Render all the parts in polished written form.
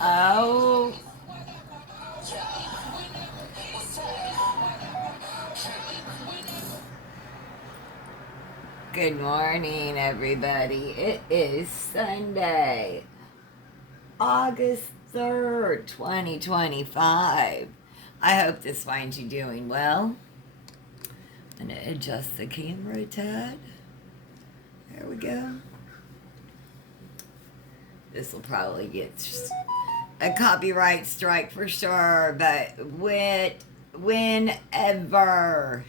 Oh, good morning, everybody. It is Sunday, August 3rd, 2025. I hope this finds you doing well. I'm going to adjust the camera a tad. There we go. This will probably get a copyright strike for sure, but whenever.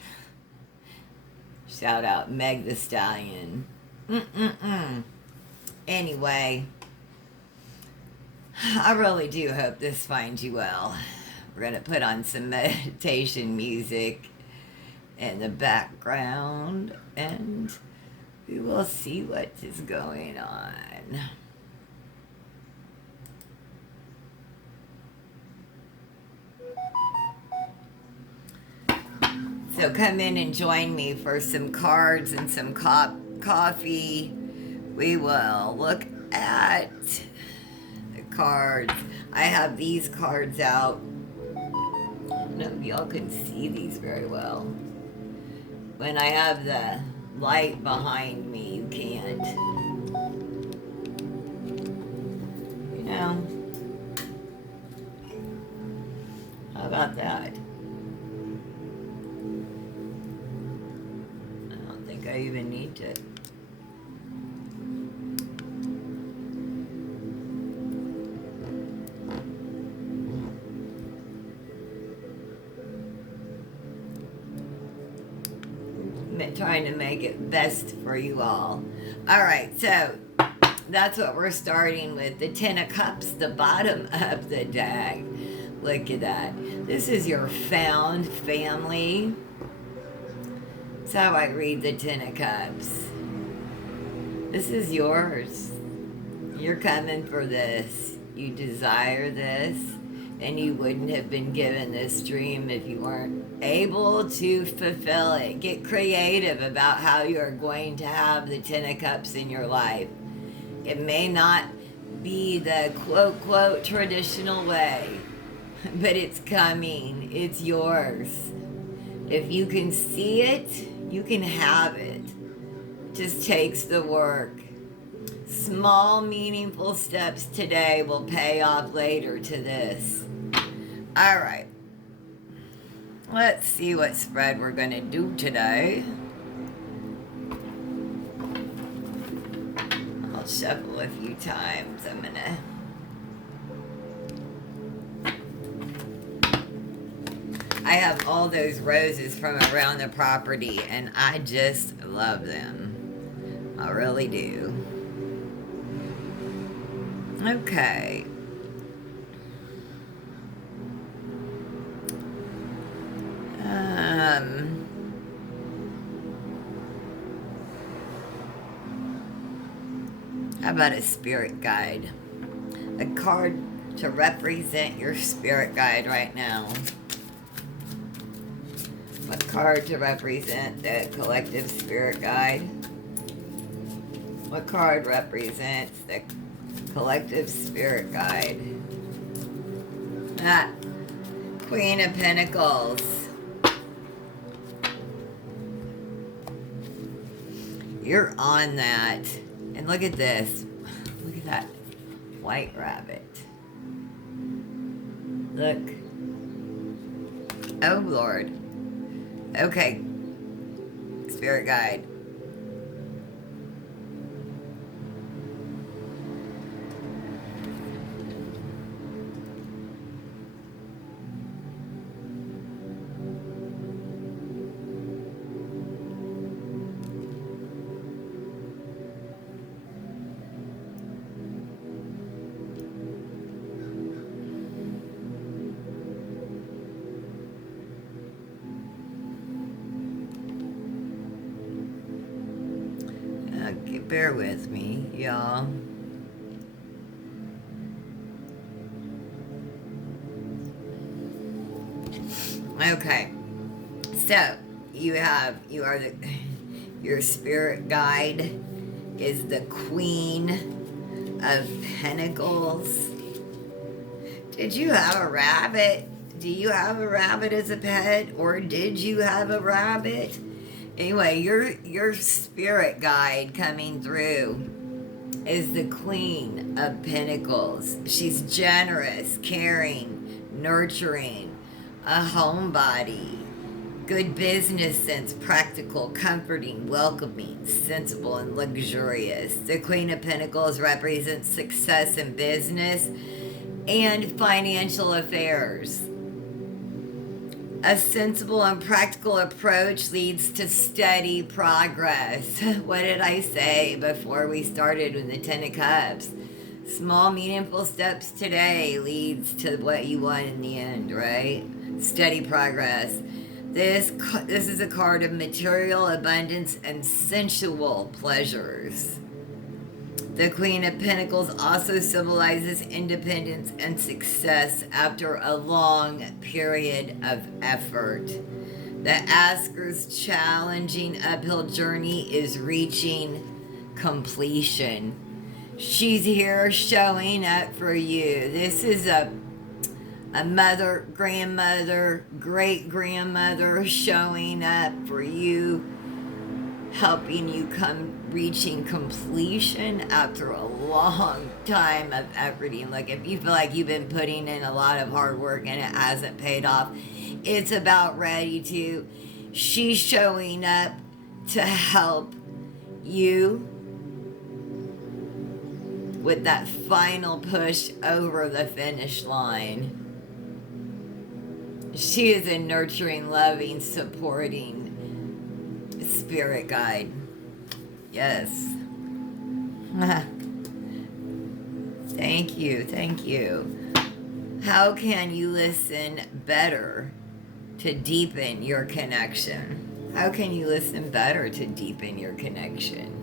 Shout out Meg the Stallion. Anyway, I really do hope this finds you well. We're going to put on some meditation music in the background and we will see what is going on. So come in and join me for some cards and some coffee. We will look at the cards. I have these cards out. I don't know if y'all can see these very well. When I have the light behind me, you can't. You know? How about that? I even need to trying to make it best for you all. All right, so that's what we're starting with. The Ten of Cups, the bottom of the deck. Look at that. This is your found family. That's how I read the Ten of Cups. This is yours. You're coming for this. You desire this, and you wouldn't have been given this dream if you weren't able to fulfill it. Get creative about how you're going to have the Ten of Cups in your life. It may not be the quote traditional way, but it's coming. It's yours. If you can see it, you can have it. Just takes the work. Small, meaningful steps today will pay off later to this. All right. Let's see what spread we're going to do today. I'll shuffle a few times. I'm going to... I have all those roses from around the property, and I just love them. I really do. Okay. How about a spirit guide? A card to represent your spirit guide right now. A card to represent the collective spirit guide. What card represents the collective spirit guide? Ah, Queen of Pentacles. You're on that. And look at this. Look at that white rabbit. Look. Oh, Lord. Okay. Spirit guide. Bear with me, y'all. Okay. So, your spirit guide is the Queen of Pentacles. Did you have a rabbit? Do you have a rabbit as a pet? Or did you have a rabbit? Anyway, your spirit guide coming through is the Queen of Pentacles. She's generous, caring, nurturing, a homebody, good business sense, practical, comforting, welcoming, sensible, and luxurious. The Queen of Pentacles represents success in business and financial affairs. A sensible and practical approach leads to steady progress. What did I say before we started with the Ten of Cups? Small, meaningful steps today leads to what you want in the end, right? Steady progress. This is a card of material abundance and sensual pleasures. The Queen of Pentacles also symbolizes independence and success after a long period of effort. The asker's challenging uphill journey is reaching completion. She's here showing up for you. This is a mother, grandmother, great-grandmother showing up for you, helping you reaching completion after a long time of efforting. Like if you feel like you've been putting in a lot of hard work and it hasn't paid off, it's about ready to. She's showing up to help you with that final push over the finish line. She is a nurturing, loving, supporting spirit guide. Yes. Thank you, thank you. How can you listen better to deepen your connection? How can you listen better to deepen your connection?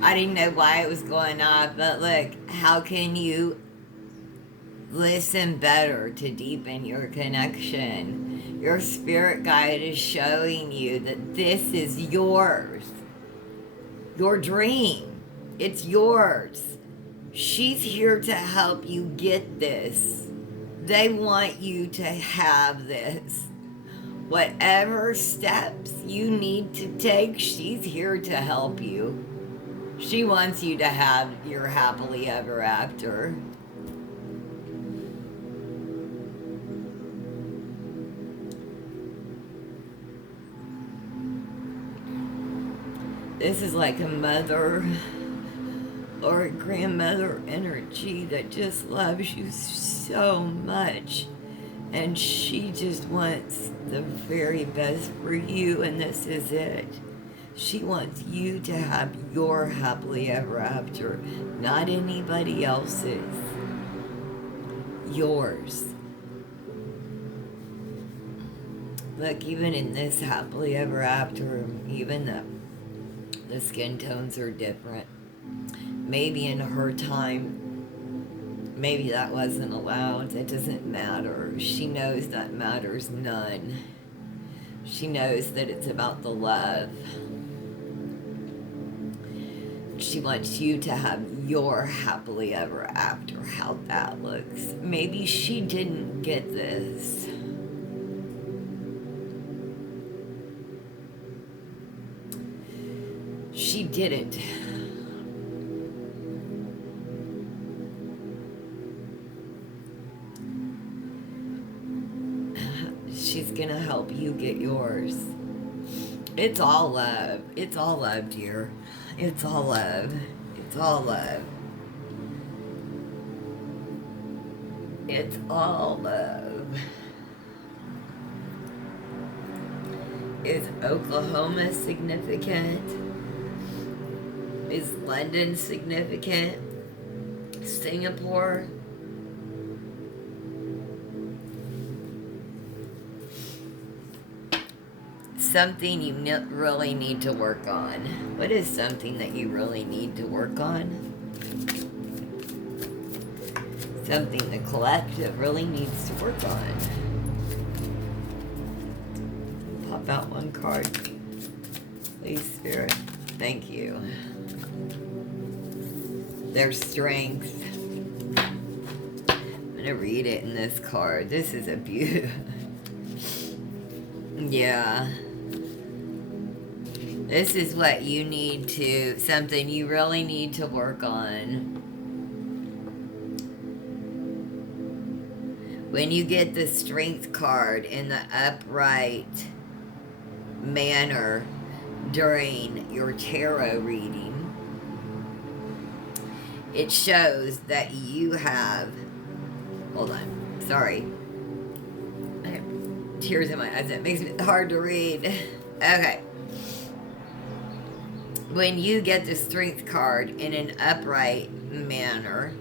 I didn't know why it was going off, but look, how can you listen better to deepen your connection? Your spirit guide is showing you that this is yours. Your dream. It's yours. She's here to help you get this. They want you to have this. Whatever steps you need to take, she's here to help you. She wants you to have your happily ever after. This is like a mother or a grandmother energy that just loves you so much. And she just wants the very best for you, and this is it. She wants you to have your happily ever after, not anybody else's. Yours. Look, even in this happily ever after, even the skin tones are different. Maybe in her time, maybe that wasn't allowed. It doesn't matter. She knows that matters none. She knows that it's about the love. She wants you to have your happily ever after, how that looks. Maybe she didn't get this. She didn't. She's gonna help you get yours. It's all love. It's all love, dear. It's all love. It's all love. It's all love. Is Oklahoma significant? Is London significant? Singapore? Something you really need to work on. What is something that you really need to work on? Something the collective really needs to work on. Pop out one card. Please, Spirit. Thank you. Their strength. I'm going to read it in this card. This is a beautiful... Yeah. This is what you need to... Something you really need to work on. When you get the strength card in the upright manner during your tarot reading, it shows that you have... Hold on. Sorry. I have tears in my eyes. It makes it hard to read. Okay. When you get the strength card in an upright manner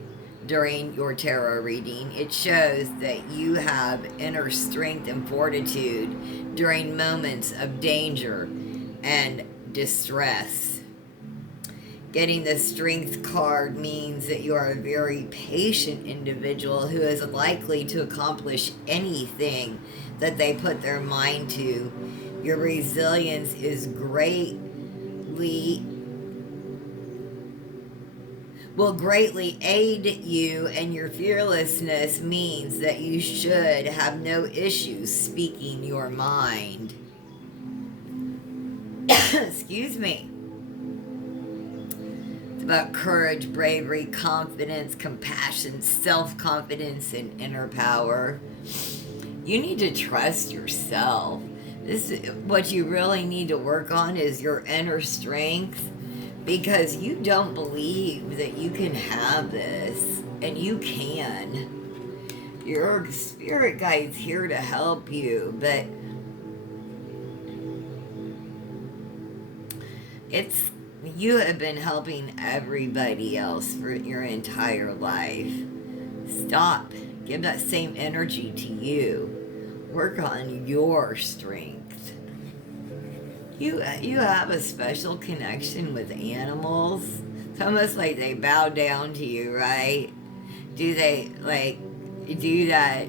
during your tarot reading, it shows that you have inner strength and fortitude during moments of danger and distress. Getting the strength card means that you are a very patient individual who is likely to accomplish anything that they put their mind to. Your resilience is will greatly aid you, and your fearlessness means that you should have no issues speaking your mind. Excuse me. It's about courage, bravery, confidence, compassion, self-confidence, and inner power. You need to trust yourself. This is what you really need to work on, is your inner strength, because you don't believe that you can have this, and you can. Your spirit guide's here to help you, but you have been helping everybody else for your entire life. Stop. Give that same energy to you. Work on your strength. You have a special connection with animals. It's almost like they bow down to you, right? Do they, like, do that?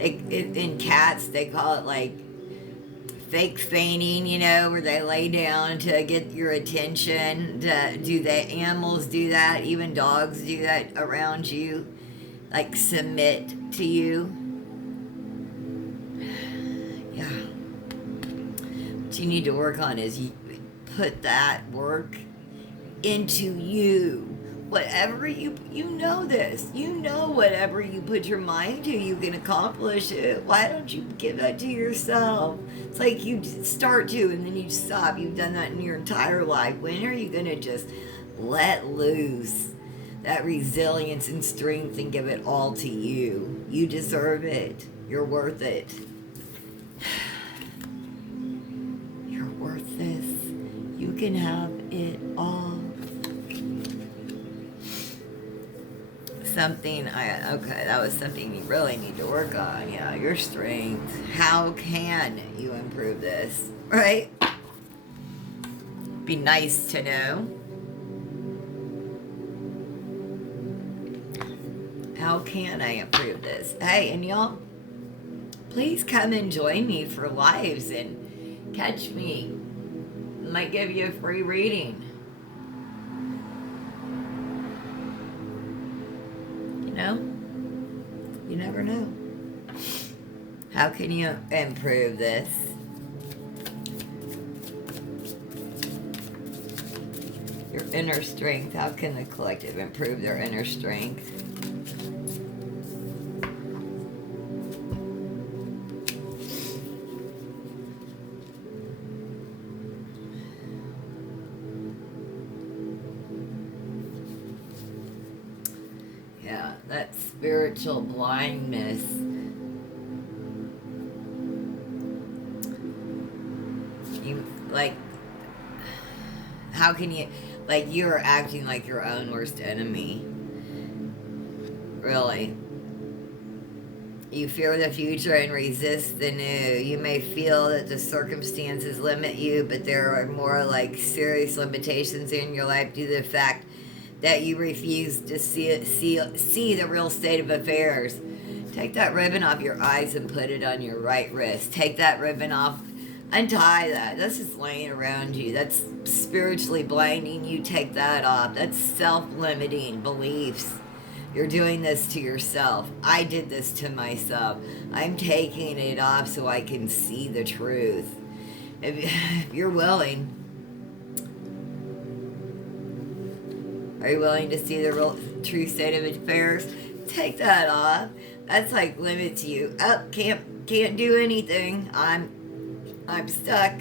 In cats, they call it, like, fake fainting, you know, where they lay down to get your attention. Do the animals do that? Even dogs do that around you? Like, submit to you? Yeah. What you need to work on is you put that work into you. Whatever you know this. You know whatever you put your mind to, you can accomplish it. Why don't you give that to yourself? It's like you start to and then you stop. You've done that in your entire life. When are you going to just let loose that resilience and strength and give it all to you? You deserve it. You're worth it. You're worth this. You can have it all. Okay, that was something you really need to work on. Yeah, your strength. How can you improve this? Right? Be nice to know. How can I improve this? Hey, and y'all, please come and join me for lives and catch me. I might give you a free reading. No? You never know. How can you improve this? Your inner strength. How can the collective improve their inner strength? That spiritual blindness. You, like, how can you, like, you're acting like your own worst enemy. Really. You fear the future and resist the new. You may feel that the circumstances limit you, but there are more, like, serious limitations in your life due to the fact that you refuse to see the real state of affairs. Take that ribbon off your eyes and put it on your right wrist. Take that ribbon off. Untie that. That's just laying around you. That's spiritually blinding you. Take that off. That's self-limiting beliefs. You're doing this to yourself. I did this to myself. I'm taking it off so I can see the truth. If you're willing, are you willing to see the real true state of affairs? Take that off. That's like limits you. Oh, can't do anything. I'm stuck.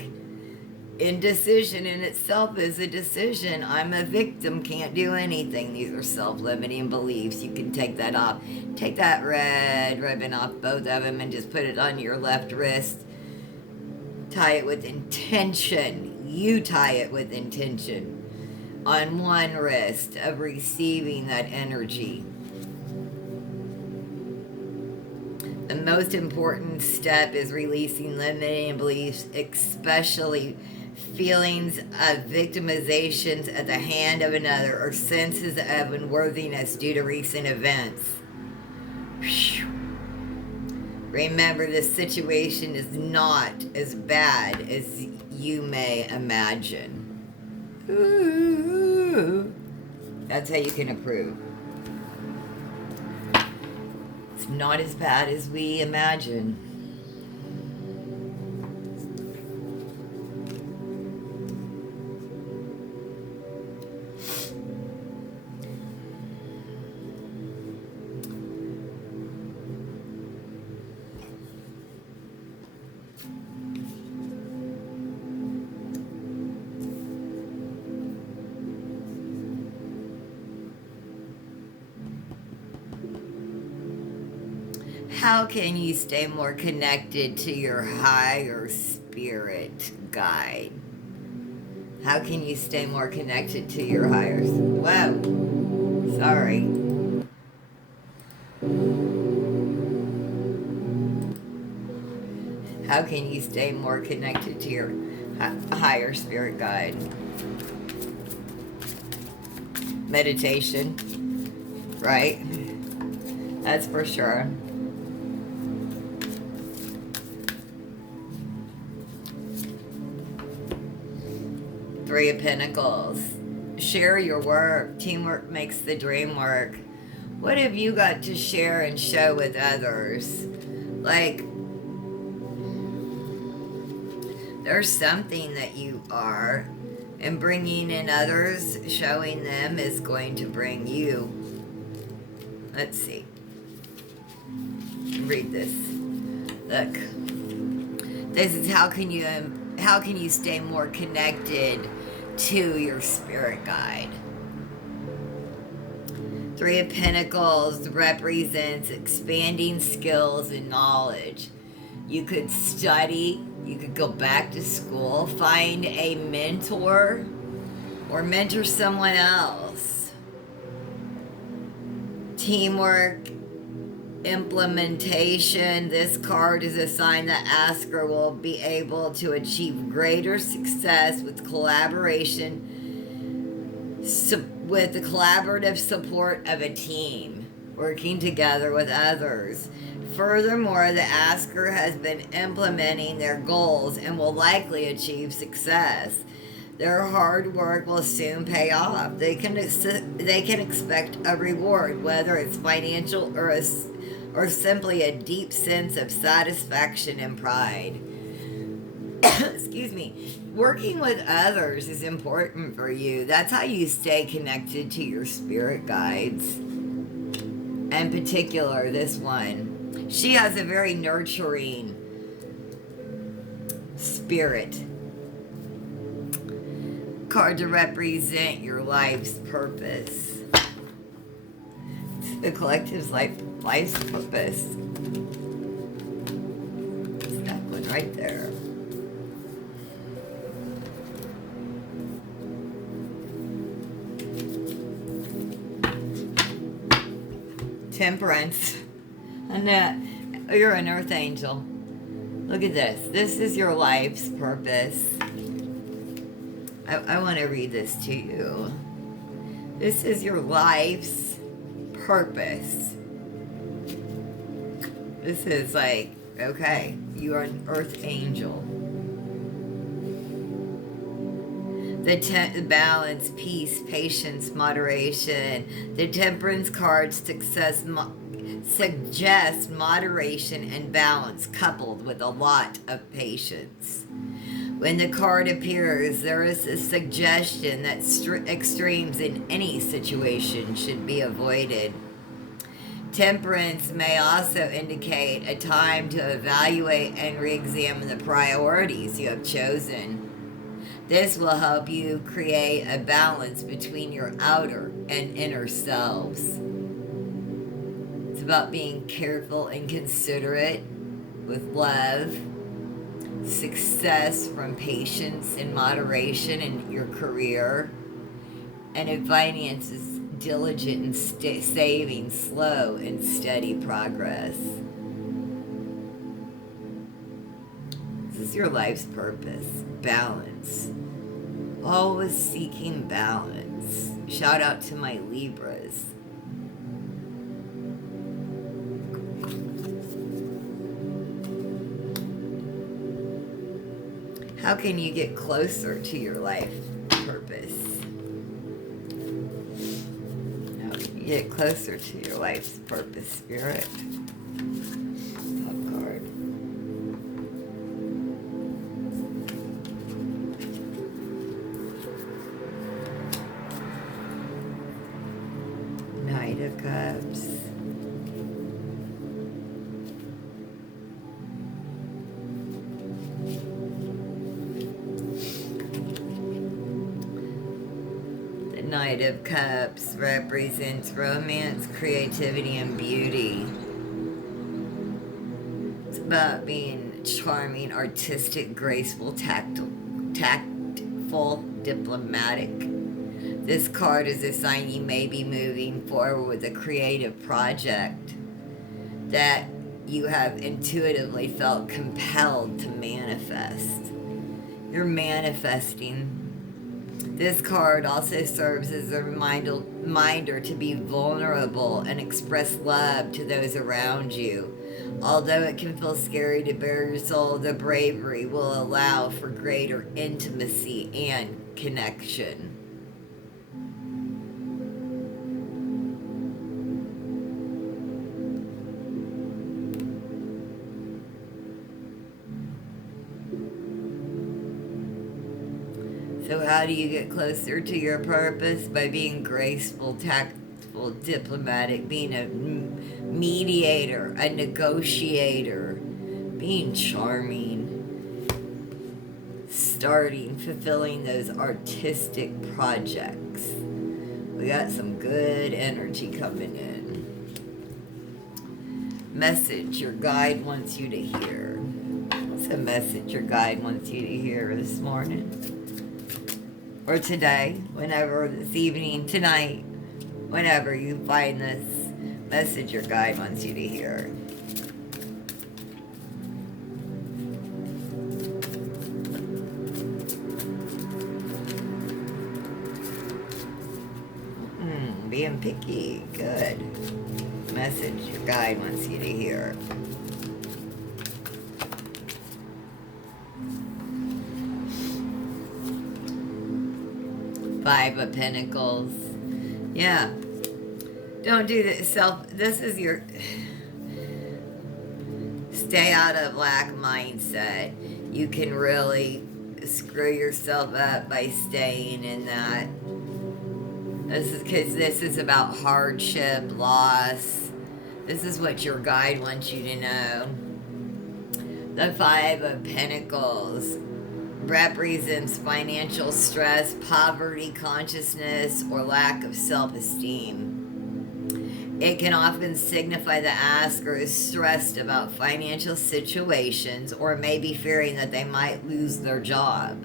Indecision in itself is a decision. I'm a victim, can't do anything. These are self-limiting beliefs. You can take that off. Take that red ribbon off both of them and just put it on your left wrist. Tie it with intention. You tie it with intention. On one wrist of receiving that energy. The most important step is releasing limiting beliefs, especially feelings of victimizations at the hand of another or senses of unworthiness due to recent events. Whew. Remember, this situation is not as bad as you may imagine. Ooh. That's how you can approve. It's not as bad as we imagine. How can you stay more connected to your higher spirit guide? How can you stay more connected to your higher... Whoa. Sorry. How can you stay more connected to your higher spirit guide? Meditation. Right? That's for sure. Three of Pentacles. Share your work. Teamwork makes the dream work. What have you got to share and show with others? Like, there's something that you are, and bringing in others, showing them is going to bring you. Let's see. Read this. Look. This is how can you stay more connected to your spirit guide. Three of Pentacles represents expanding skills and knowledge. You could study, you could go back to school, find a mentor, or mentor someone else. Teamwork, implementation. This card is a sign that asker will be able to achieve greater success with collaboration, with the collaborative support of a team, working together with others. Furthermore, the asker has been implementing their goals and will likely achieve success. Their hard work will soon pay off. They can expect a reward, whether it's financial or simply a deep sense of satisfaction and pride. Excuse me. Working with others is important for you. That's how you stay connected to your spirit guides. In particular, this one. She has a very nurturing spirit. Card to represent your life's purpose. The collective's life's purpose. It's that one right there. Temperance. Annette, you're an earth angel. Look at this. This is your life's purpose. I want to read this to you. This is your life's purpose. This is like, okay, you are an earth angel. The balance, peace, patience, moderation. The temperance card suggests moderation and balance coupled with a lot of patience. When the card appears, there is a suggestion that extremes in any situation should be avoided. Temperance may also indicate a time to evaluate and re-examine the priorities you have chosen. This will help you create a balance between your outer and inner selves. It's about being careful and considerate with love, success from patience and moderation in your career, and in finances, diligent and saving, slow and steady progress. This is your life's purpose, balance. Always seeking balance. Shout out to my Libras. How can you get closer to your life purpose? How can you get closer to your life's purpose, Spirit? Top card. Knight of Cups. Knight of Cups represents romance, creativity, and beauty. It's about being charming, artistic, graceful, tactful, diplomatic. This card is a sign you may be moving forward with a creative project that you have intuitively felt compelled to manifest. You're manifesting. This card also serves as a reminder to be vulnerable and express love to those around you. Although it can feel scary to bare your soul, the bravery will allow for greater intimacy and connection. So how do you get closer to your purpose? By being graceful, tactful, diplomatic, being a mediator, a negotiator, being charming, fulfilling those artistic projects. We got some good energy coming in. Message your guide wants you to hear. What's a message your guide wants you to hear this morning? Or today, whenever, this evening, tonight, whenever you find this message your guide wants you to hear. Being picky, good. Message your guide wants you to hear. Five of Pentacles. Yeah. Don't do this this is your stay out of lack mindset. You can really screw yourself up by staying in that. This is because this is about hardship, loss. This is what your guide wants you to know. The Five of Pentacles represents financial stress, poverty consciousness, or lack of self-esteem. It can often signify the asker is stressed about financial situations or maybe fearing that they might lose their job.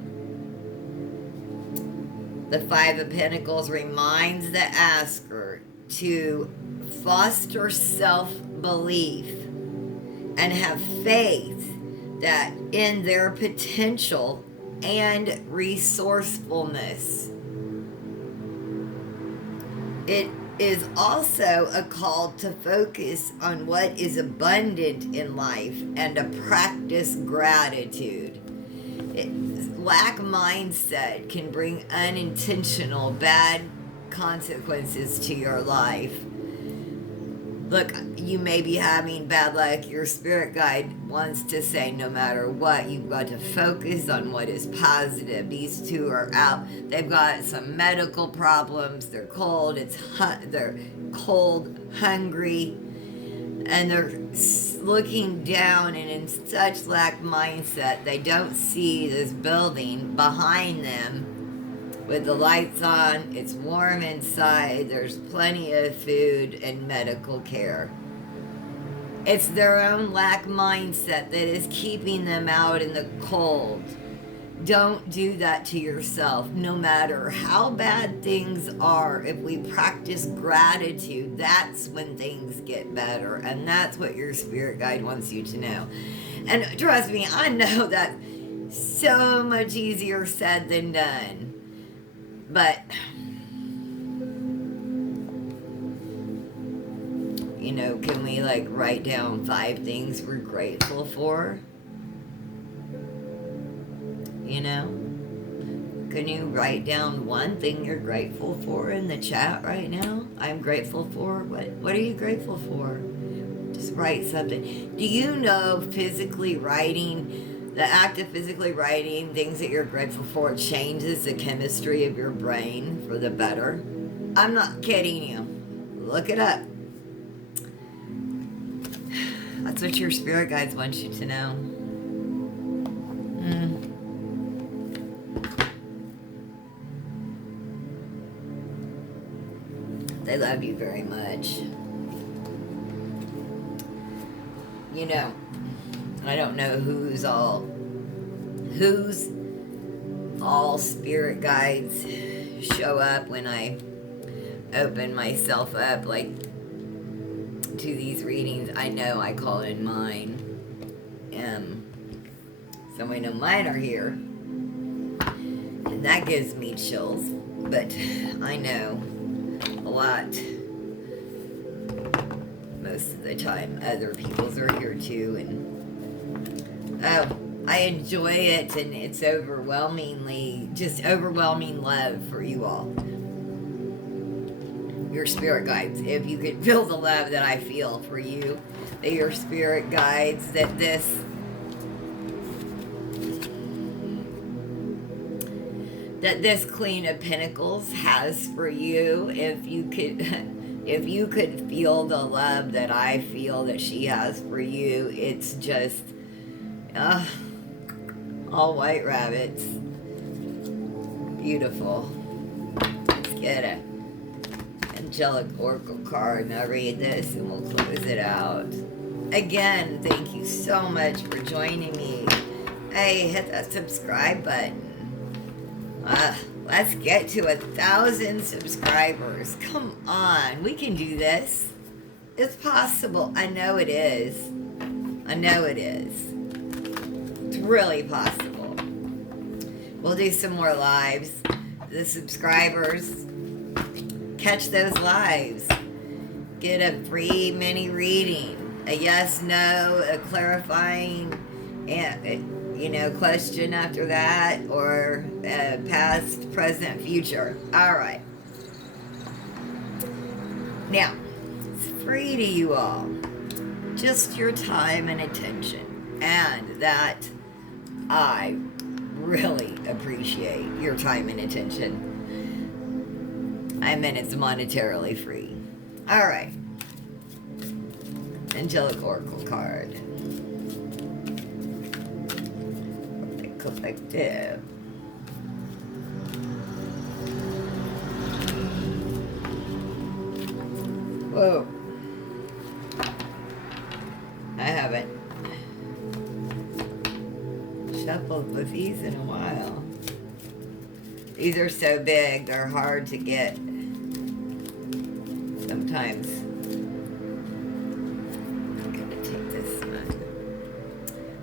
The Five of Pentacles reminds the asker to foster self-belief and have faith that in their potential and resourcefulness. It is also a call to focus on what is abundant in life and to practice gratitude. Lack mindset can bring unintentional bad consequences to your life. Look, you may be having bad luck. Your spirit guide wants to say no matter what, you've got to focus on what is positive. These two are out. They've got some medical problems. They're cold. They're cold, hungry, and they're looking down and in such lack mindset. They don't see this building behind them with the lights on. It's warm inside. There's plenty of food and medical care. It's their own lack mindset that is keeping them out in the cold. Don't do that to yourself. No matter how bad things are, if we practice gratitude, that's when things get better. And that's what your spirit guide wants you to know. And trust me, I know that's so much easier said than done. But, you know, can we like write down 5 things we're grateful for? You know? Can you write down one thing you're grateful for in the chat right now? I'm grateful for, what are you grateful for? Just write something. Do you know physically writing, the act of physically writing things that you're grateful for changes the chemistry of your brain for the better? I'm not kidding you. Look it up. That's what your spirit guides want you to know. They love you very much. You know, I don't know who's all spirit guides show up when I open myself up like to these readings. I know I call in mine. So I know mine are here. And that gives me chills. But I know a lot. Most of the time other people's are here too, and I enjoy it, and it's overwhelming love for you all, your spirit guides. If you could feel the love that I feel for you, that your spirit guides, that this Queen of Pentacles has for you, if you could feel the love that I feel that she has for you, it's just all white rabbits. Beautiful. Let's get a angelic oracle card, and I'll read this and we'll close it out. Again, thank you so much for joining me. Hey, hit that subscribe button. Let's get to 1,000 subscribers. Come on, we can do this. It's possible. I know it is. It's really possible. We'll do some more lives. The subscribers, catch those lives. Get a free mini reading. A yes, no, a clarifying question after that, or past, present, future. All right. Now, it's free to you all. Just your time and attention. And that I really appreciate your time and attention. I mean, it's monetarily free. All right. Angelic Oracle card. Collective. Whoa. I haven't shuffled with these in a while. These are so big, they're hard to get sometimes. I'm gonna take this one.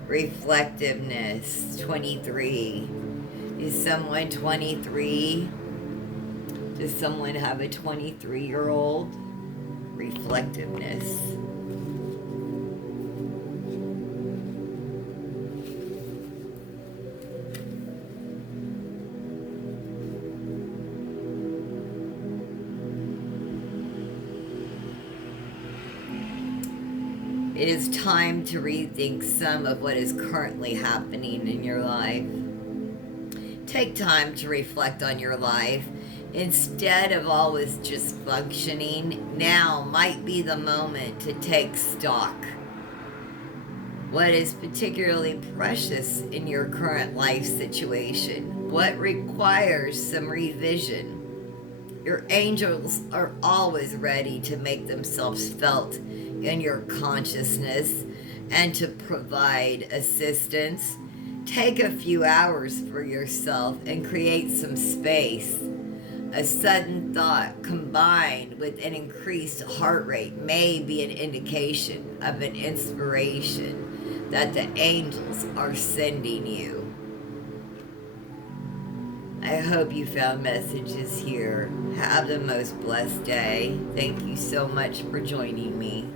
Reflectiveness, 23. Is someone 23? Does someone have a 23-year-old? Reflectiveness. It is time to rethink some of what is currently happening in your life. Take time to reflect on your life. Instead of always just functioning, now might be the moment to take stock. What is particularly precious in your current life situation? What requires some revision? Your angels are always ready to make themselves felt in your consciousness and to provide assistance. Take a few hours for yourself and create some space. A sudden thought combined with an increased heart rate may be an indication of an inspiration that the angels are sending you. I hope you found messages here. Have the most blessed day. Thank you so much for joining me.